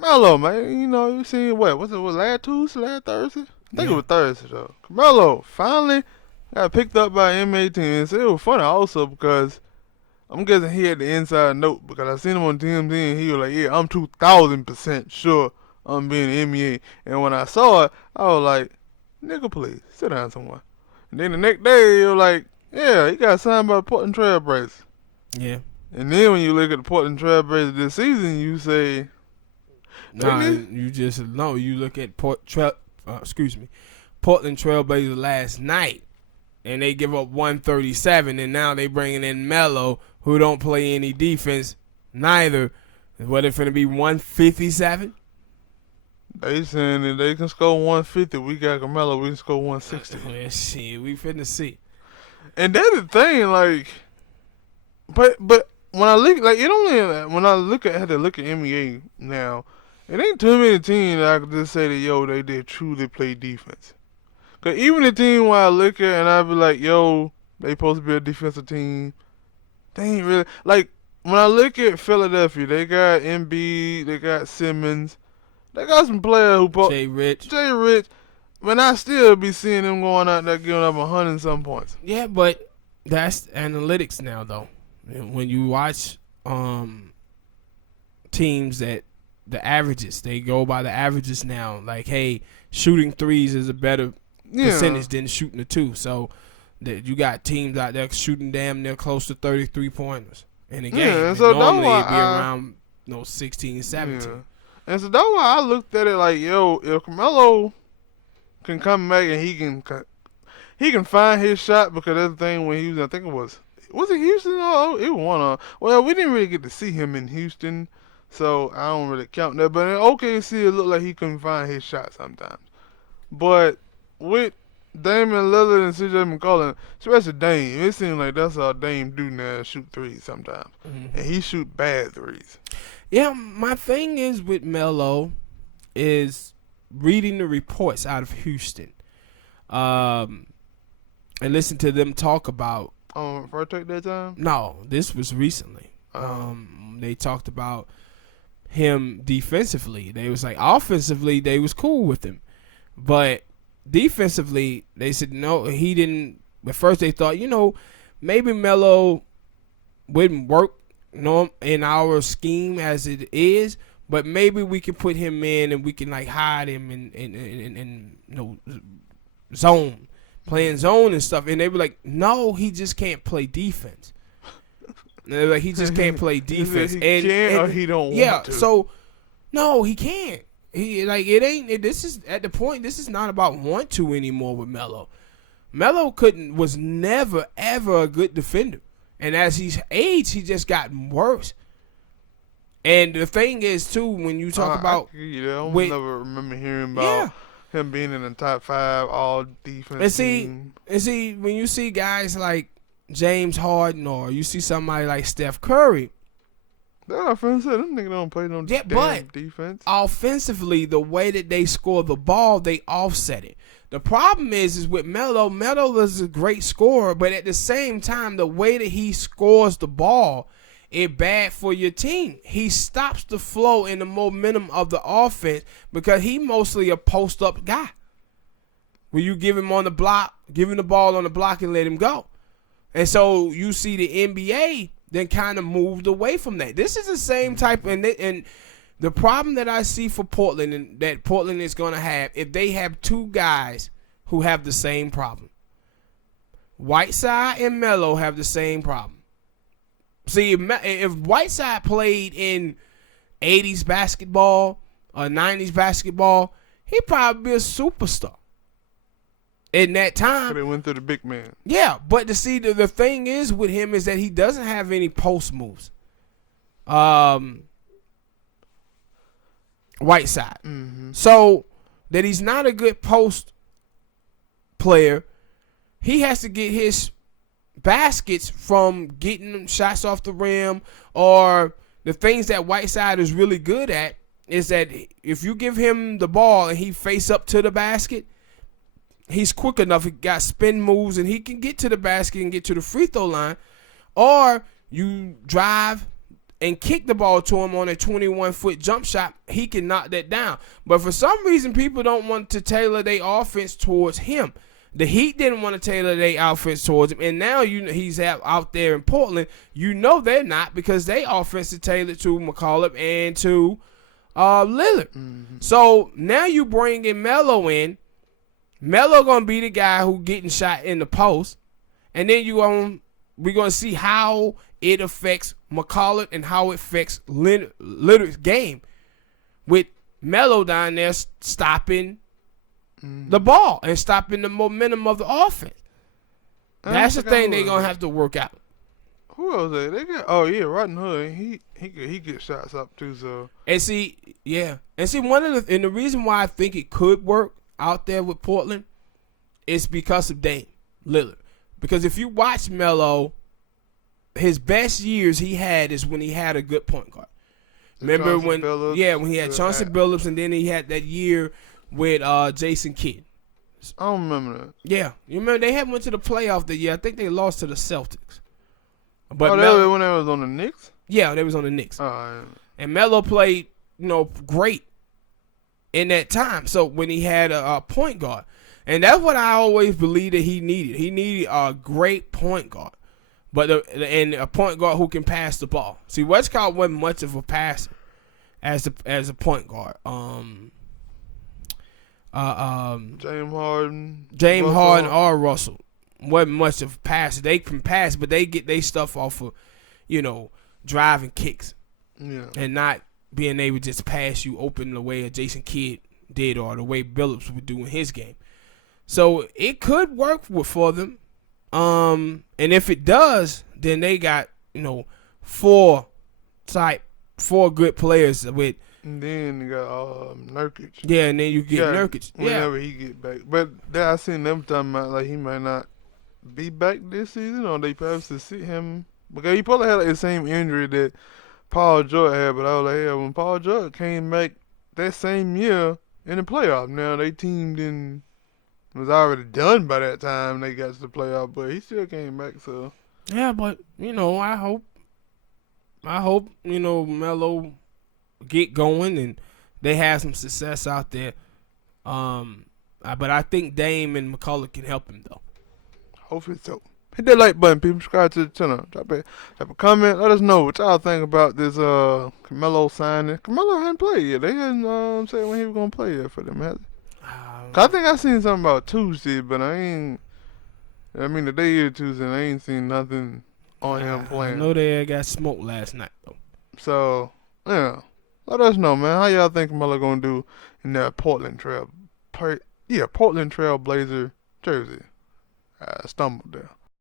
Carmelo, man, you seen what? Was it last Tuesday, last Thursday? I think it Yeah. was Thursday though. Carmelo finally got picked up by NBA teams. It was funny also because I'm guessing he had the inside note because I seen him on TMZ and he was like, "Yeah, I'm 2,000% sure I'm being an NBA." And when I saw it, I was like, "Nigga, please sit down somewhere." And then the next day, he was like, "Yeah, he got signed by the Portland Trailblazers." Yeah. And then when you look at the Portland Trailblazers this season, you say, they Nah, need. you just no. You look at Portland Trailblazers last night, and they give up 137, and now they bringing in Melo, who don't play any defense neither. What it finna be 157? They saying that they can score 150. We got Carmelo, we can score 160. Yeah, shit, we finna see. And that's the thing, like, but when I look, like, it only when I look at had to look at NBA now, it ain't too many teams that I could just say that they did truly play defense. Cause even the team where I look at and I be like, yo, they supposed to be a defensive team. They ain't really like when I look at Philadelphia. They got Embiid, they got Simmons, they got some players Jay Rich. Jay Rich. But I still be seeing them going out there giving up 100 and some points. Yeah, but that's analytics now, though. When you watch teams that the averages, they go by the averages now. Like, hey, shooting threes is a better percentage than shooting the two. So that you got teams out there shooting damn near close to 33 pointers in a game. Yeah, and so normally it'd be around 16, 17. Yeah. And so that's why I looked at it like, yo, if Carmelo can come back and he can find his shot, because that's the thing when he was, I think was it Houston? Oh, it was one of, well, we didn't really get to see him in Houston, so I don't really count that. But in OKC, it looked like he couldn't find his shot sometimes. But with Damian Lillard and CJ McCollum, especially Dame, it seems like that's all Dame do now, shoot threes sometimes. Mm-hmm. And he shoot bad threes. Yeah, my thing is with Melo is reading the reports out of Houston, and listen to them talk about. First take that time? No, this was recently. They talked about him defensively. They was like offensively, they was cool with him, but defensively, they said no, he didn't. At first, they thought maybe Melo wouldn't work in our scheme as it is, but maybe we can put him in and we can like hide him in zone, playing zone and stuff. And they were like, no, he just can't play defense. And they were like, he just can't play defense. He can't or he don't want to. So no, he can't. This is at the point. This is not about want to anymore with Melo. Melo was never ever a good defender. And as he's aged, he just gotten worse. And the thing is, too, when you talk about... I never remember hearing about him being in the top 5 all defense team. And see, when you see guys like James Harden or you see somebody like Steph Curry... That's what my friend said. Them niggas don't play no damn defense. Offensively, the way that they score the ball, they offset it. The problem is with Melo is a great scorer, but at the same time, the way that he scores the ball is bad for your team. He stops the flow and the momentum of the offense because he mostly a post-up guy. Where you give him on the block, give him the ball on the block and let him go. And so you see the NBA then kind of moved away from that. This is the same type, and the problem that I see for Portland and that Portland is going to have if they have two guys who have the same problem. Whiteside and Melo have the same problem. See, if Whiteside played in 80s basketball or 90s basketball, he'd probably be a superstar. In that time, they went through the big man. Yeah, but to see the thing is with him is that he doesn't have any post moves. Whiteside. Mm-hmm. So that he's not a good post player. He has to get his baskets from getting shots off the rim, or the things that Whiteside is really good at is that if you give him the ball and he face up to the basket, he's quick enough. He got spin moves and he can get to the basket and get to the free throw line. Or you drive and kick the ball to him on a 21-foot jump shot, he can knock that down. But for some reason, people don't want to tailor their offense towards him. The Heat didn't want to tailor their offense towards him, and now he's out there in Portland. You know they're not, because they offense is tailored to McCollum and to Lillard. Mm-hmm. So now you bring in Melo in. Melo gonna be the guy who getting shot in the post, and then we're gonna see how it affects McCollum and how it affects Lillard's game, with Melo down there stopping the ball and stopping the momentum of the offense. That's the thing they're gonna have to work out. Who else they got? Oh yeah, Rodden Hood. He gets shots up too. So the reason why I think it could work out there with Portland is because of Dame Lillard. Because if you watch Melo, his best years he had is when he had a good point guard. Remember when he had Chauncey Billups, and then he had that year with Jason Kidd. I don't remember that. Yeah, you remember they went to the playoff that year. I think they lost to the Celtics. But when they was on the Knicks? Yeah, they was on the Knicks. Oh, yeah. And Melo played, great in that time. So when he had a point guard, and that's what I always believed that he needed. He needed a great point guard, and a point guard who can pass the ball. See, Westcott wasn't much of a passer as a point guard. James Harden or Russell wasn't much of a passer. They can pass, but they get their stuff off of, driving kicks, and not being able to just pass you open the way a Jason Kidd did or the way Billups would do in his game. So it could work for them, and if it does, then they got four good players with. And then you got Nurkic. Yeah, and then you get Nurkic. Whenever he get back. But I seen them talking about like he might not be back this season, or they perhaps to sit him. Because he probably had the same injury that Paul George had. But I was like, yeah, when Paul George came back that same year in the playoff, now they team was already done by that time they got to the playoff. But he still came back, so. Yeah, but, I hope, Melo get going and they have some success out there. But I think Dame and McCullough can help him though. Hopefully so. Hit that like button, people. Subscribe to the channel. Drop a comment. Let us know what y'all think about this Carmelo signing. Carmelo hadn't played yet. They hadn't said when he was gonna play yet for them, has it? I think I seen something about Tuesday, but the day is Tuesday, and I ain't seen nothing on him playing. I know they got smoked last night though. So yeah. Let us know, man. How y'all think Melo gonna do in that Portland Trail Blazer jersey? I stumbled there.